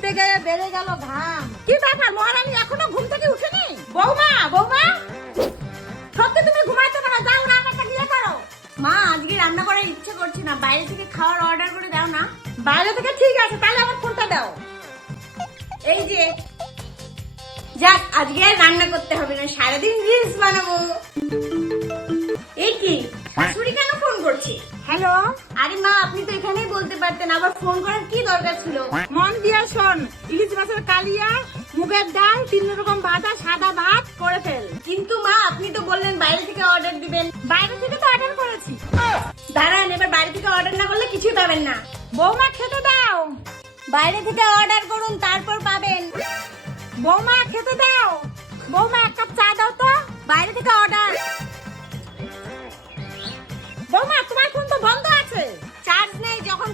তুলতে গিয়ে বেড়ে গেল ঘাম। কি ব্যাপার মহারানী এখনো ঘুম থেকে উঠেনি? বৌমা বৌমা, সত্যি তুমি ঘুমাইতে পারো, যাও রান্নাটা গিয়ে করো। মা আজকে রান্না করার ইচ্ছে করছে না, বাইরে থেকে খাওয়ার অর্ডার করে দাও না। বাইরে থেকে ঠিক আছে, তাহলে আমার ফোনটা দাও। এই যে যাক, আজকে আর রান্না করতে হবে না, সারাদিন রিলস বানাবো। এই কি শাশুড়ি কেন ফোন করছে? হ্যালো, আরে মা আপনি তো এখানেই বলতে পারতেন, আবার ফোন করার কি দরকার ছিল? মন দিয়ে শোন, ইলিশ মাছের কালিয়া, মুগের ডাল, 3 রকম ভাজা, সাদা ভাত করে ফেল। কিন্তু মা আপনি তো বললেন বাইরে থেকে অর্ডার দিবেন। বাইরে থেকে তো অর্ডার করেছি। দাঁড়ান, এবার বাইরে থেকে অর্ডার না করলে কিছুই পাবেন না। বৌমা খেতে দাও। বাইরে থেকে অর্ডার করুন, তারপর পাবেন। বৌমা খেতে দাও। বৌমা 1 কাপ চা দাও তো। বাইরে থেকে অর্ডার। বৌমা তোমার ফোন তো বন্ধ আছে। চার্জ নেই, যখন